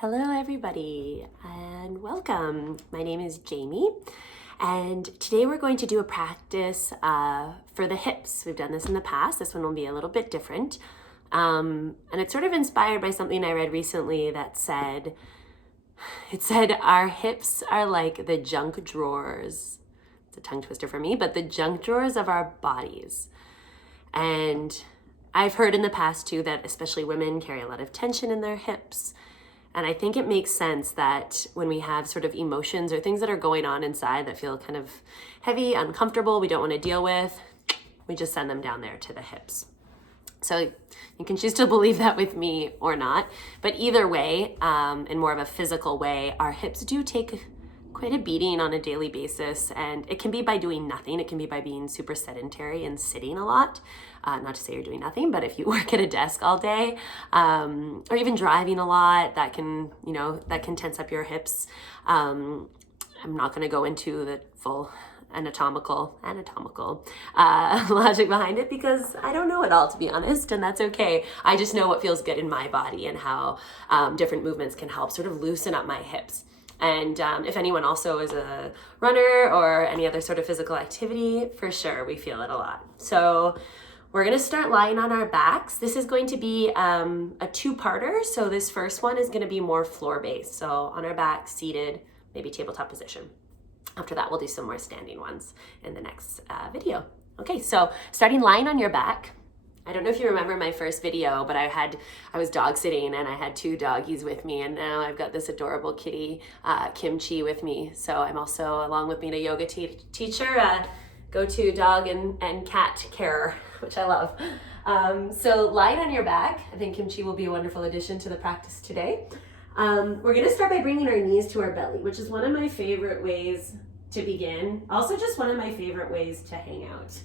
Hello everybody and welcome. My name is Jamie and today we're going to do a practice for the hips. We've done this in the past. This one will be a little bit different. And it's sort of inspired by something I read recently that said our hips are like the junk drawers. It's a tongue twister for me, but the junk drawers of our bodies. And I've heard in the past too that especially women carry a lot of tension in their hips. And I think it makes sense that when we have sort of emotions or things that are going on inside that feel kind of heavy, uncomfortable, we don't want to deal with, we just send them down there to the hips. So you can choose to believe that with me or not. But either way, in more of a physical way, our hips do take quite a beating on a daily basis. And it can be by doing nothing. It can be by being super sedentary and sitting a lot. Not to say you're doing nothing, but if you work at a desk all day, or even driving a lot, that can tense up your hips. I'm not going to go into the full anatomical logic behind it because I don't know it all, to be honest, and that's okay. I just know what feels good in my body and how different movements can help sort of loosen up my hips. And if anyone also is a runner or any other sort of physical activity, for sure, we feel it a lot. So we're going to start lying on our backs. This is going to be a two-parter. So this first one is going to be more floor-based. So on our back, seated, maybe tabletop position. After that, we'll do some more standing ones in the next video. Okay, so starting lying on your back. I don't know if you remember my first video, but I was dog sitting and I had two doggies with me, and now I've got this adorable kitty, Kimchi, with me. So I'm also, along with being a yoga teacher, go-to dog and cat carer, which I love. So lying on your back, I think Kimchi will be a wonderful addition to the practice today. We're gonna start by bringing our knees to our belly, which is one of my favorite ways to begin. Also just one of my favorite ways to hang out.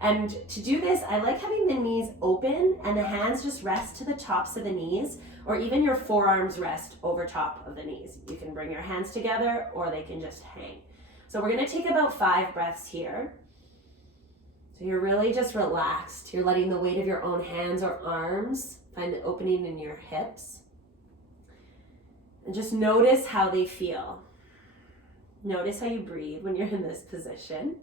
And to do this, I like having the knees open and the hands just rest to the tops of the knees, or even your forearms rest over top of the knees. You can bring your hands together or they can just hang. So we're gonna take about 5 breaths here. So you're really just relaxed. You're letting the weight of your own hands or arms find the opening in your hips. And just notice how they feel. Notice how you breathe when you're in this position.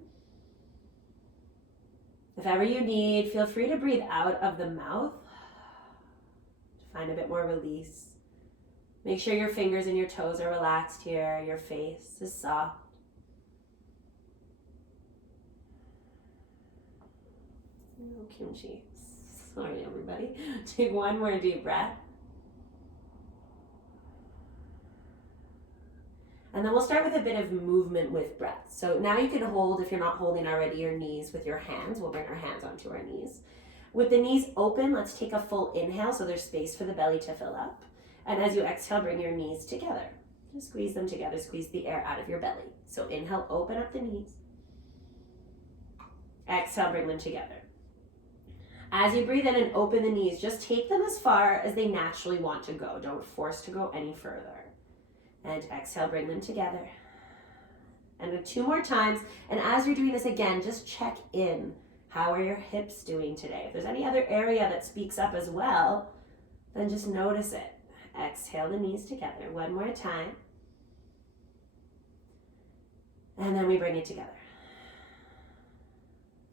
If ever you need, feel free to breathe out of the mouth to find a bit more release. Make sure your fingers and your toes are relaxed here. Your face is soft. Oh, Kimchi. Sorry, everybody. Take one more deep breath. And then we'll start with a bit of movement with breath. So now you can hold, if you're not holding already, your knees with your hands. We'll bring our hands onto our knees. With the knees open, let's take a full inhale so there's space for the belly to fill up. And as you exhale, bring your knees together. Just squeeze them together, squeeze the air out of your belly. So inhale, open up the knees. Exhale, bring them together. As you breathe in and open the knees, just take them as far as they naturally want to go. Don't force to go any further. And exhale, bring them together. And 2 more times. And as you're doing this again, just check in. How are your hips doing today? If there's any other area that speaks up as well, then just notice it. Exhale the knees together. 1 more time. And then we bring it together.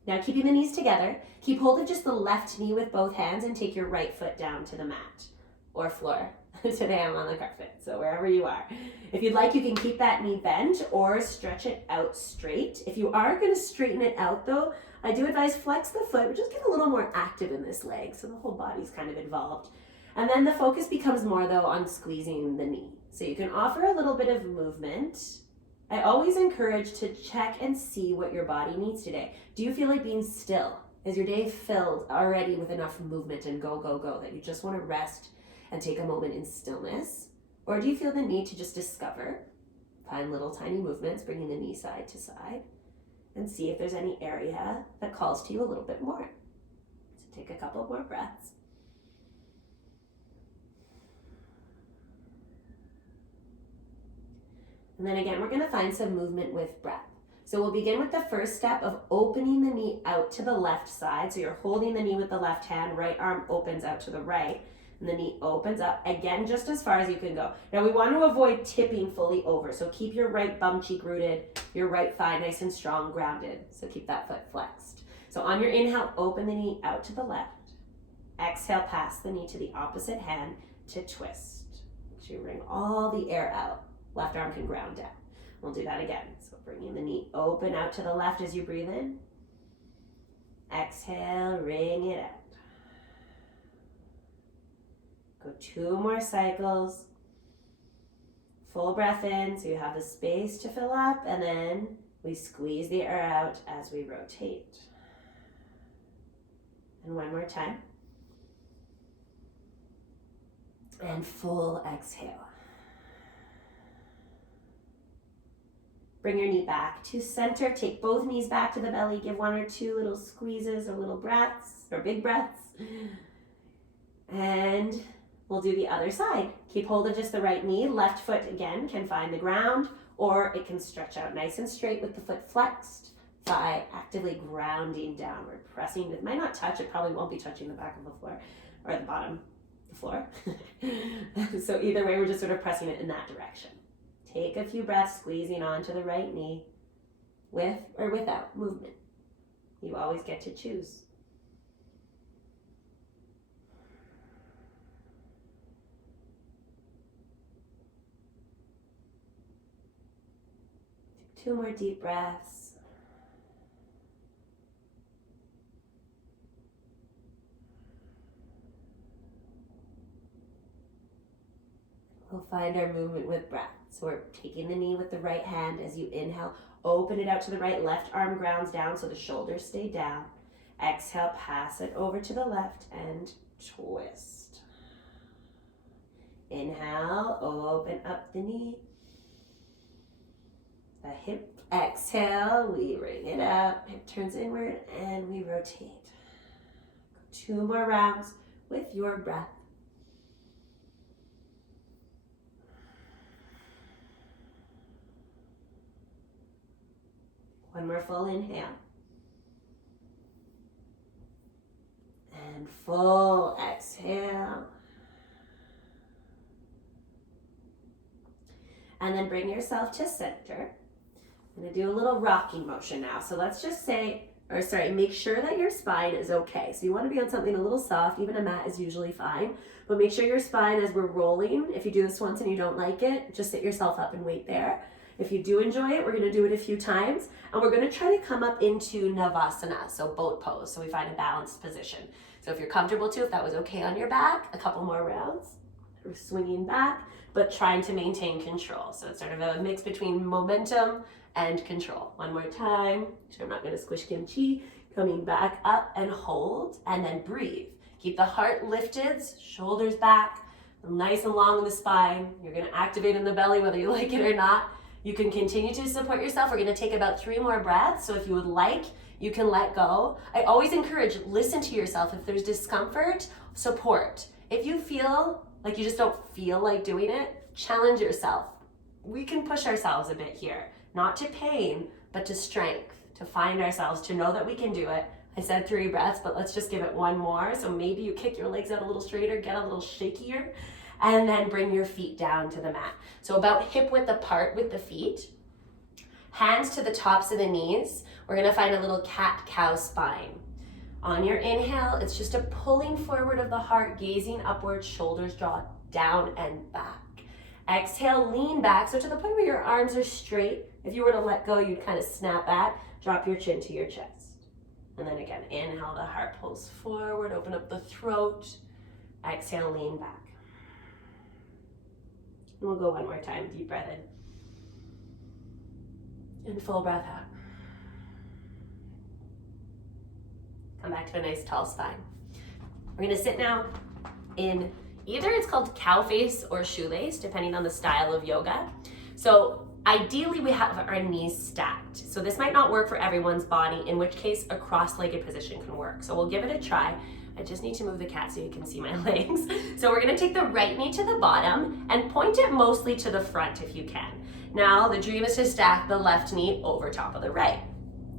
Now keeping the knees together, keep hold of just the left knee with both hands and take your right foot down to the mat or floor. Today I'm on the carpet, so wherever you are. If you'd like, you can keep that knee bent or stretch it out straight. If you are going to straighten it out though, I do advise flex the foot, but just get a little more active in this leg so the whole body's kind of involved. And then the focus becomes more though on squeezing the knee. So you can offer a little bit of movement. I always encourage to check and see what your body needs today. Do you feel like being still? Is your day filled already with enough movement and go, go, go that you just want to rest and take a moment in stillness? Or do you feel the need to just discover, find little tiny movements, bringing the knee side to side, and see if there's any area that calls to you a little bit more. So take a couple more breaths. And then again, we're going to find some movement with breath. So we'll begin with the first step of opening the knee out to the left side. So you're holding the knee with the left hand, right arm opens out to the right. And the knee opens up, again, just as far as you can go. Now we want to avoid tipping fully over. So keep your right bum cheek rooted, your right thigh nice and strong, grounded. So keep that foot flexed. So on your inhale, open the knee out to the left. Exhale, pass the knee to the opposite hand to twist. Make sure you bring all the air out. Left arm can ground down. We'll do that again. So bringing the knee open out to the left as you breathe in. Exhale, ring it out. Go 2 more cycles. Full breath in so you have the space to fill up, and then we squeeze the air out as we rotate. And one more time. And full exhale. Bring your knee back to center. Take both knees back to the belly. Give 1 or 2 little squeezes or little breaths or big breaths. And we'll do the other side. Keep hold of just the right knee. Left foot, again, can find the ground, or it can stretch out nice and straight with the foot flexed. Thigh actively grounding downward, pressing. It might not touch. It probably won't be touching the back of the floor or the bottom of the floor. So either way, we're just sort of pressing it in that direction. Take a few breaths, squeezing onto the right knee with or without movement. You always get to choose. Take 2 more deep breaths. We'll find our movement with breath. So we're taking the knee with the right hand as you inhale, open it out to the right, left arm grounds down so the shoulders stay down. Exhale, pass it over to the left and twist. Inhale, open up the knee. The hip, exhale, we ring it up, hip turns inward and we rotate. 2 more rounds with your breath. One more full inhale. And full exhale. And then bring yourself to center. I'm going to do a little rocking motion now. So let's just make sure that your spine is okay. So you want to be on something a little soft. Even a mat is usually fine. But make sure your spine, as we're rolling, if you do this once and you don't like it, just sit yourself up and wait there. If you do enjoy it, we're going to do it a few times, and we're going to try to come up into Navasana, so boat pose, so we find a balanced position. So if you're comfortable to, if that was okay on your back, a couple more rounds. We're swinging back, but trying to maintain control. So it's sort of a mix between momentum and control. One more time. So I'm not going to squish Kimchi. Coming back up and hold, and then breathe. Keep the heart lifted, shoulders back, nice and long in the spine. You're going to activate in the belly whether you like it or not. You can continue to support yourself. We're going to take about 3 more breaths. So if you would like, you can let go. I always encourage, listen to yourself. If there's discomfort, support. If you feel like you just don't feel like doing it, challenge yourself. We can push ourselves a bit here, not to pain, but to strength, to find ourselves, to know that we can do it. I said 3 breaths, but let's just give it 1 more. So maybe you kick your legs out a little straighter, get a little shakier, and then bring your feet down to the mat. So about hip width apart with the feet. Hands to the tops of the knees. We're gonna find a little cat-cow spine. On your inhale, it's just a pulling forward of the heart, gazing upwards, shoulders draw down and back. Exhale, lean back, so to the point where your arms are straight. If you were to let go, you'd kind of snap back. Drop your chin to your chest. And then again, inhale, the heart pulls forward, open up the throat. Exhale, lean back. And we'll go 1 more time, deep breath in. And full breath out. Come back to a nice tall spine. We're gonna sit now in either it's called cow face or shoelace, depending on the style of yoga. So ideally we have our knees stacked. So this might not work for everyone's body, in which case a cross-legged position can work. So we'll give it a try. I just need to move the cat so you can see my legs. So we're gonna take the right knee to the bottom and point it mostly to the front if you can. Now the dream is to stack the left knee over top of the right.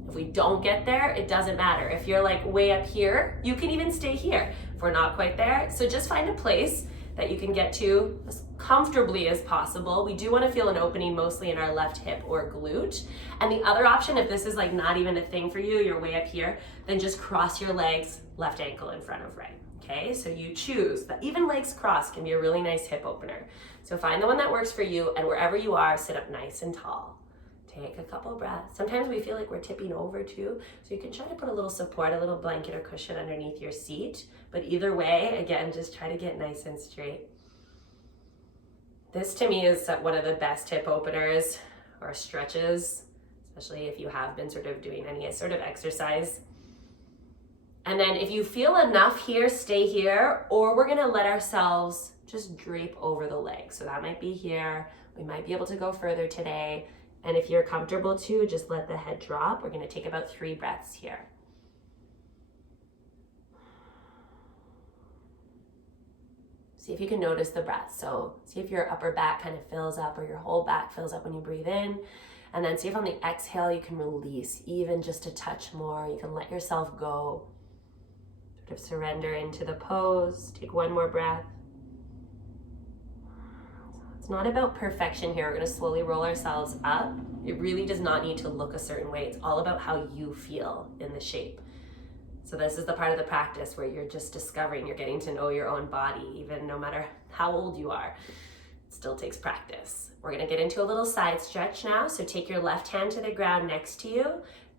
If If we don't get there, it doesn't matter. If you're like way up here, you can even stay here if we're not quite there. So just find a place that you can get to as comfortably as possible. We do want to feel an opening mostly in our left hip or glute. And the other option, if this is like not even a thing for you, you're way up here, then just cross your legs, left ankle in front of right. Okay, so you choose. That even legs crossed can be a really nice hip opener. So find the one that works for you, and wherever you are, sit up nice and tall. Take a couple breaths. Sometimes we feel like we're tipping over too, so you can try to put a little support, a little blanket or cushion underneath your seat. But either way, again, just try to get nice and straight. This to me is one of the best hip openers or stretches, especially if you have been sort of doing any sort of exercise. And then if you feel enough here, stay here, or we're gonna let ourselves just drape over the leg. So that might be here. We might be able to go further today. And if you're comfortable too, just let the head drop. We're gonna take about 3 breaths here. See if you can notice the breath. So see if your upper back kind of fills up or your whole back fills up when you breathe in. And then see if on the exhale you can release even just a touch more. You can let yourself go. Sort of surrender into the pose. Take one more breath. It's not about perfection here. We're going to slowly roll ourselves up. It really does not need to look a certain way. It's all about how you feel in the shape. So this is the part of the practice where you're just discovering, you're getting to know your own body, even no matter how old you are. It still takes practice. We're going to get into a little side stretch now. So take your left hand to the ground next to you.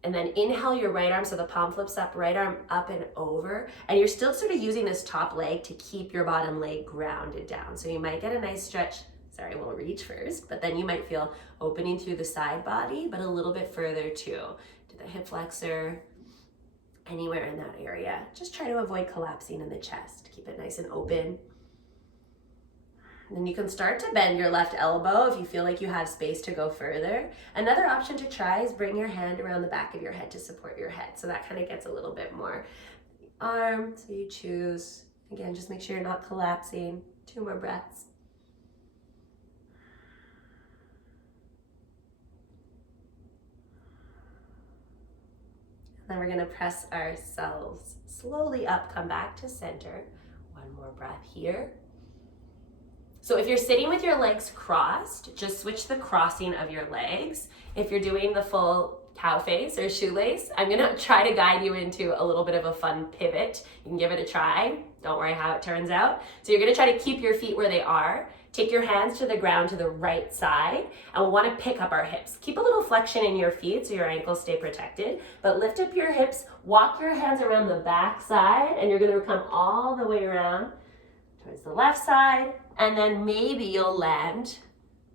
And then inhale your right arm, so the palm flips up, right arm up and over. And you're still sort of using this top leg to keep your bottom leg grounded down. So you might get a nice stretch. Sorry, we'll reach first, but then you might feel opening through the side body, but a little bit further too. To the hip flexor, anywhere in that area. Just try to avoid collapsing in the chest. Keep it nice and open. Then you can start to bend your left elbow if you feel like you have space to go further. Another option to try is bring your hand around the back of your head to support your head. So that kind of gets a little bit more arm. So you choose, again, just make sure you're not collapsing. 2 more breaths. Then we're going to press ourselves slowly up, come back to center. 1 more breath here. So if you're sitting with your legs crossed, just switch the crossing of your legs. If you're doing the full cow face or shoelace, I'm gonna try to guide you into a little bit of a fun pivot. You can give it a try. Don't worry how it turns out. So you're gonna try to keep your feet where they are. Take your hands to the ground to the right side, and we'll wanna pick up our hips. Keep a little flexion in your feet so your ankles stay protected, but lift up your hips, walk your hands around the back side, and you're gonna come all the way around towards the left side, and then maybe you'll land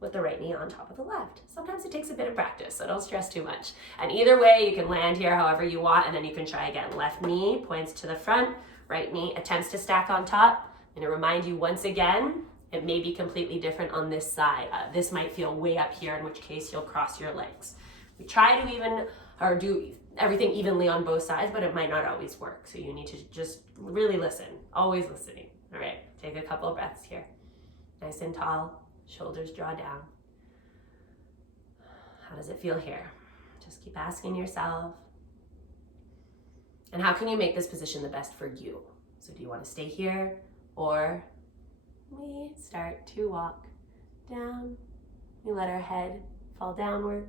with the right knee on top of the left. Sometimes it takes a bit of practice, so don't stress too much. And either way, you can land here however you want, and then you can try again. Left knee points to the front, right knee attempts to stack on top. I'm gonna remind you once again, it may be completely different on this side. This might feel way up here, in which case you'll cross your legs. We try to even, or do everything evenly on both sides, but it might not always work. So you need to just really listen, always listening. All right, take a couple of breaths here. Nice and tall, shoulders draw down. How does it feel here? Just keep asking yourself. And how can you make this position the best for you? So do you want to stay here, or we start to walk down? We let our head fall downward.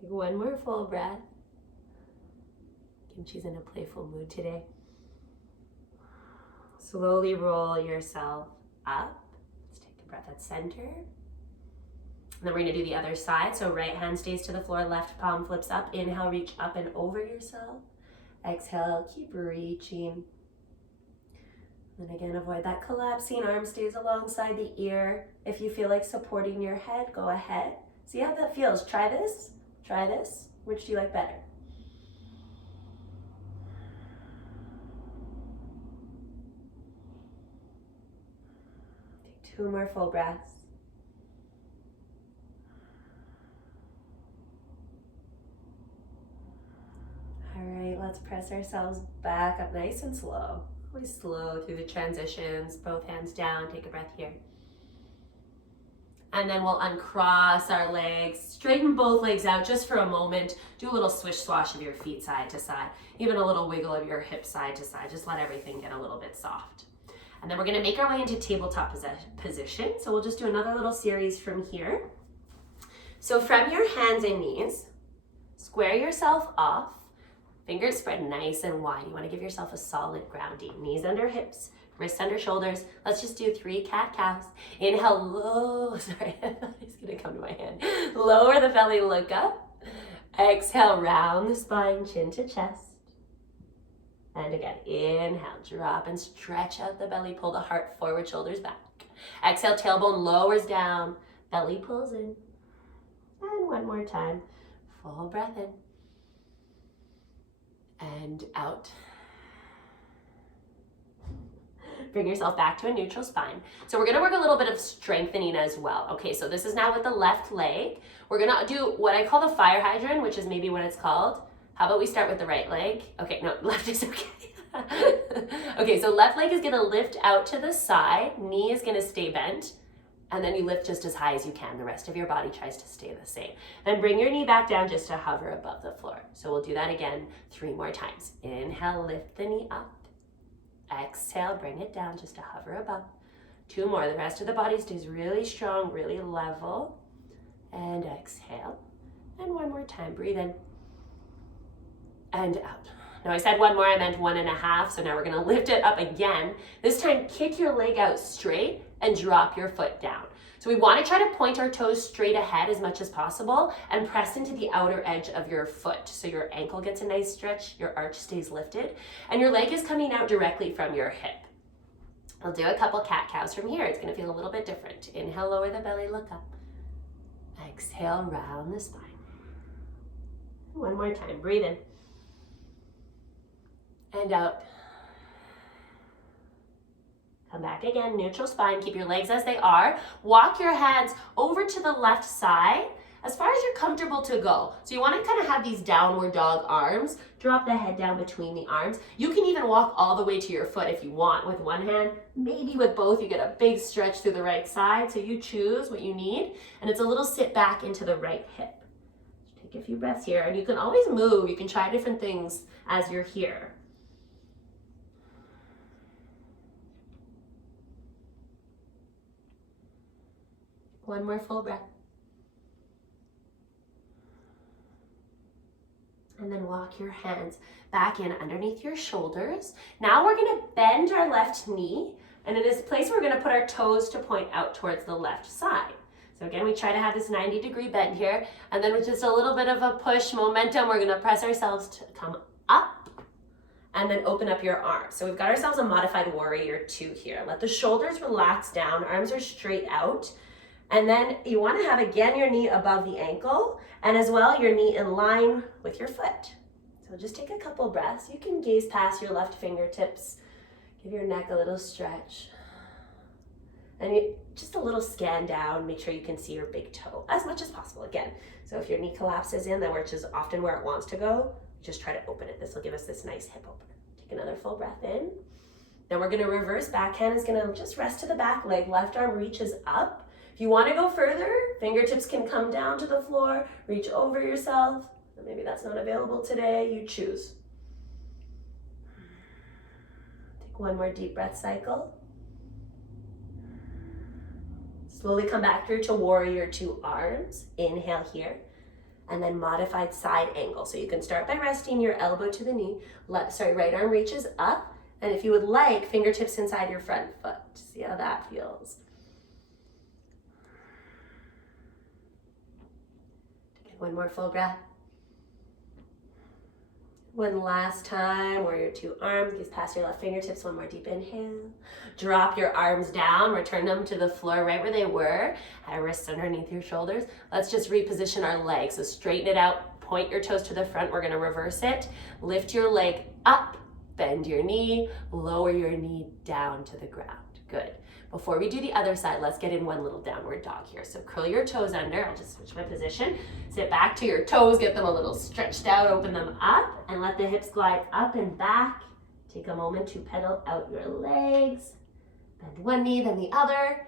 Take 1 more full breath. Kimchi's in a playful mood today. Slowly roll yourself up. Let's take a breath at center. And then we're gonna do the other side. So right hand stays to the floor, left palm flips up. Inhale, reach up and over yourself. Exhale, keep reaching. And again, avoid that collapsing. Arm stays alongside the ear. If you feel like supporting your head, go ahead. See how that feels. Try this. Try this. Which do you like better? Take 2 more full breaths. All right, let's press press ourselves back up nice and slow. Always slow through the transitions, both hands down, take a breath here. And then we'll uncross our legs, straighten both legs out just for a moment. Do a little swish swash of your feet side to side, even a little wiggle of your hips side to side. Just let everything get a little bit soft. And then we're gonna make our way into tabletop position. So we'll just do another little series from here. So from your hands and knees, square yourself off, fingers spread nice and wide. You wanna give yourself a solid grounding. Knees under hips, wrists under shoulders. Let's just do 3 cat-cows. Inhale, low, sorry, it's gonna come to my hand. Lower the belly, look up. Exhale, round the spine, chin to chest. And again, inhale, drop and stretch out the belly, pull the heart forward, shoulders back. Exhale, tailbone lowers down, belly pulls in. And one more time, full breath in. And out. Bring yourself back to a neutral spine. So we're gonna work a little bit of strengthening as well. Okay, so this is now with the left leg. We're gonna do what I call the fire hydrant, which is maybe what it's called. How about we start with the right leg? Okay, no, left is okay. Okay, so left leg is gonna lift out to the side, knee is gonna stay bent, and then you lift just as high as you can. The rest of your body tries to stay the same. Then bring your knee back down just to hover above the floor. So we'll do that again 3 more times. Inhale, lift the knee up. Exhale, bring it down just to hover above. 2 more. The rest of the body stays really strong, really level. And exhale. And 1 more time. Breathe in. And out. Now I said 1 more, I meant 1.5. So now we're gonna lift it up again. This time, kick your leg out straight and drop your foot down. So we wanna try to point our toes straight ahead as much as possible and press into the outer edge of your foot. So your ankle gets a nice stretch, your arch stays lifted, and your leg is coming out directly from your hip. We'll do a couple cat-cows from here. It's gonna feel a little bit different. Inhale, lower the belly, look up. Exhale, round the spine. 1 more time, breathe in. And out. Come back again, neutral spine, keep your legs as they are. Walk your hands over to the left side as far as you're comfortable to go. So you wanna kind of have these downward dog arms. Drop the head down between the arms. You can even walk all the way to your foot if you want with one hand. Maybe with both, you get a big stretch through the right side. So you choose what you need. And it's a little sit back into the right hip. Take a few breaths here. And you can always move. You can try different things as you're here. One more full breath. And then walk your hands back in underneath your shoulders. Now we're gonna bend our left knee, and in this place we're gonna put our toes to point out towards the left side. So again, we try to have this 90-degree bend here, and then with just a little bit of a push momentum, we're gonna press ourselves to come up, and then open up your arms. So we've got ourselves a modified warrior 2 here. Let the shoulders relax down, arms are straight out. And then you want to have, again, your knee above the ankle, and as well, your knee in line with your foot. So just take a couple breaths. You can gaze past your left fingertips. Give your neck a little stretch. And just a little scan down. Make sure you can see your big toe as much as possible, again. So if your knee collapses in, then which is often where it wants to go, just try to open it. This will give us this nice hip opener. Take another full breath in. Then we're going to reverse. Backhand is going to just rest to the back leg. Left arm reaches up. If you want to go further, fingertips can come down to the floor, reach over yourself. Maybe that's not available today, you choose. Take 1 more deep breath cycle. Slowly come back through to warrior 2 arms. Inhale here. And then modified side angle. So you can start by resting your elbow to the knee. Right arm reaches up. And if you would like, fingertips inside your front foot. See how that feels. 1 more full breath. 1 last time, warrior 2 arms, gaze past your left fingertips. 1 more deep inhale. Drop your arms down, return them to the floor right where they were. Have wrists underneath your shoulders. Let's just reposition our legs. So straighten it out, point your toes to the front. We're gonna reverse it. Lift your leg up, bend your knee, lower your knee down to the ground. Good. Before we do the other side, let's get in one little downward dog here. So curl your toes under. I'll just switch my position. Sit back to your toes, get them a little stretched out, open them up, and let the hips glide up and back. Take a moment to pedal out your legs. Bend one knee, then the other.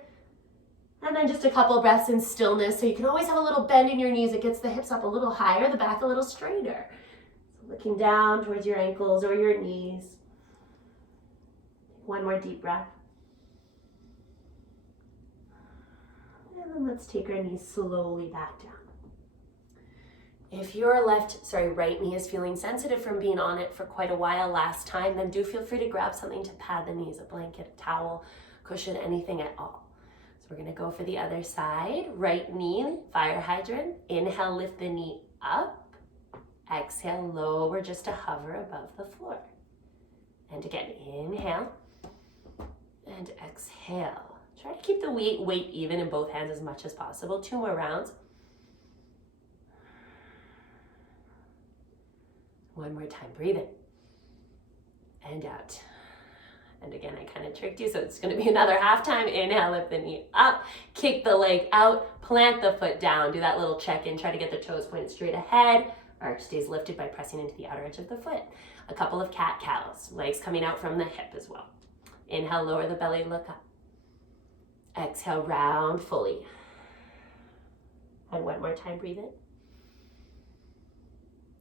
And then just a couple breaths in stillness. So you can always have a little bend in your knees. It gets the hips up a little higher, the back a little straighter. So looking down towards your ankles or your knees. One more deep breath. And then let's take our knees slowly back down. If your right knee is feeling sensitive from being on it for quite a while last time, then do feel free to grab something to pad the knees, a blanket, a towel, cushion, anything at all. So we're gonna go for the other side. Right knee, fire hydrant. Inhale, lift the knee up. Exhale, lower just to hover above the floor. And again, inhale and exhale. Try to keep the weight even in both hands as much as possible. 2 more rounds. One more time, breathe in and out. And again, I kind of tricked you, so it's going to be another half time. Inhale, lift the knee up, kick the leg out, plant the foot down. Do that little check-in, try to get the toes pointed straight ahead. Arch stays lifted by pressing into the outer edge of the foot. A couple of cat-cows, legs coming out from the hip as well. Inhale, lower the belly, look up. Exhale, round fully. And one more time, breathe in.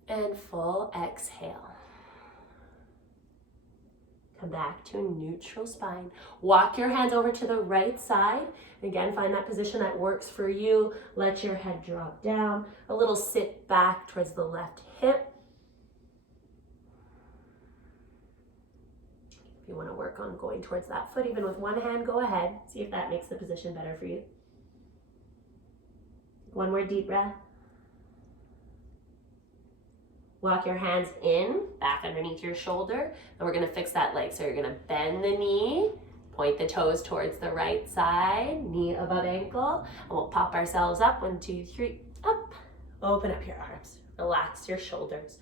And full exhale. Come back to a neutral spine. Walk your hands over to the right side. Again, find that position that works for you. Let your head drop down. A little sit back towards the left hip. If you want to work on going towards that foot, even with one hand, go ahead. See if that makes the position better for you. One more deep breath. Walk your hands in, back underneath your shoulder, and we're gonna fix that leg. So you're gonna bend the knee, point the toes towards the right side, knee above ankle, and we'll pop ourselves up. 1, 2, 3, up. Open up your arms, relax your shoulders.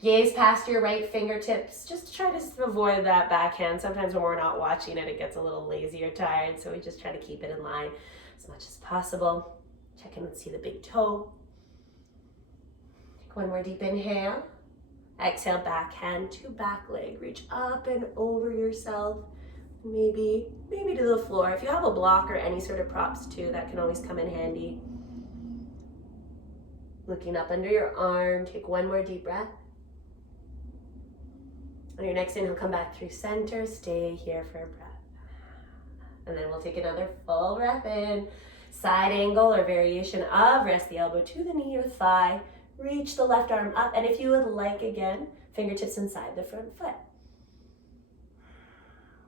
Gaze past your right fingertips. Just try to avoid that backhand. Sometimes when we're not watching it, it gets a little lazy or tired, so we just try to keep it in line as much as possible. Check in and see the big toe. One more deep inhale. Exhale, back hand to back leg. Reach up and over yourself. Maybe to the floor. If you have a block or any sort of props too, that can always come in handy. Looking up under your arm. Take one more deep breath. On your next inhale, come back through center. Stay here for a breath. And then we'll take another full breath in. Side angle or variation of. Rest the elbow to the knee or thigh. Reach the left arm up, and if you would like, again, fingertips inside the front foot.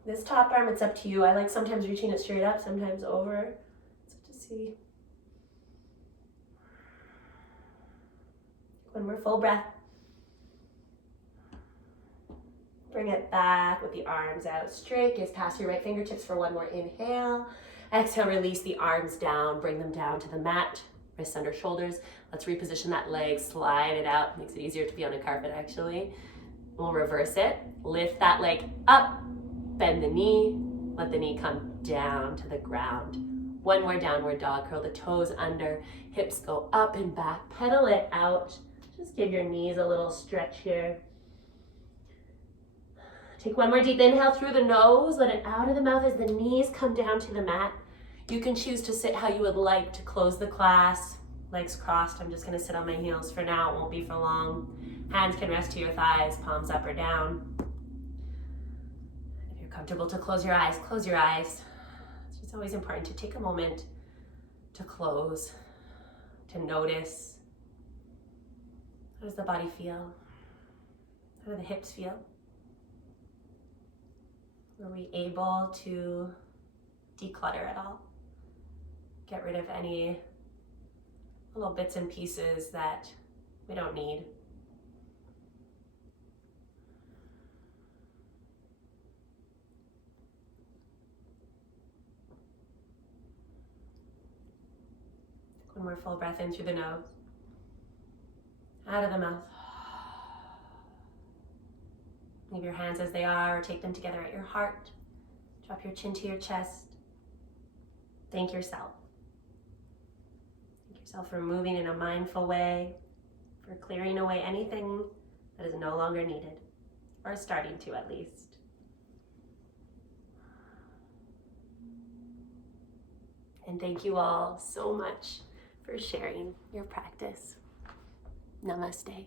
This top arm, it's up to you. I like sometimes reaching it straight up, sometimes over. So to see. One more full breath. Bring it back with the arms out straight. Gaze past your right fingertips for one more inhale. Exhale, release the arms down, bring them down to the mat. Wrists under shoulders. Let's reposition that leg, slide it out. Makes it easier to be on a carpet actually. We'll reverse it. Lift that leg up, bend the knee, let the knee come down to the ground. One more downward dog, curl the toes under, hips go up and back, pedal it out. Just give your knees a little stretch here. Take one more deep inhale through the nose, let it out of the mouth as the knees come down to the mat. You can choose to sit how you would like to close the class. Legs crossed. I'm just going to sit on my heels for now. It won't be for long. Hands can rest to your thighs, palms up or down. If you're comfortable to close your eyes, close your eyes. It's always important to take a moment to close, to notice. How does the body feel? How do the hips feel? Are we able to declutter at all? Get rid of any little bits and pieces that we don't need. One more full breath in through the nose, out of the mouth. Leave your hands as they are or take them together at your heart. Drop your chin to your chest. Thank yourself. Thank yourself for moving in a mindful way, for clearing away anything that is no longer needed, or starting to at least. And thank you all so much for sharing your practice. Namaste.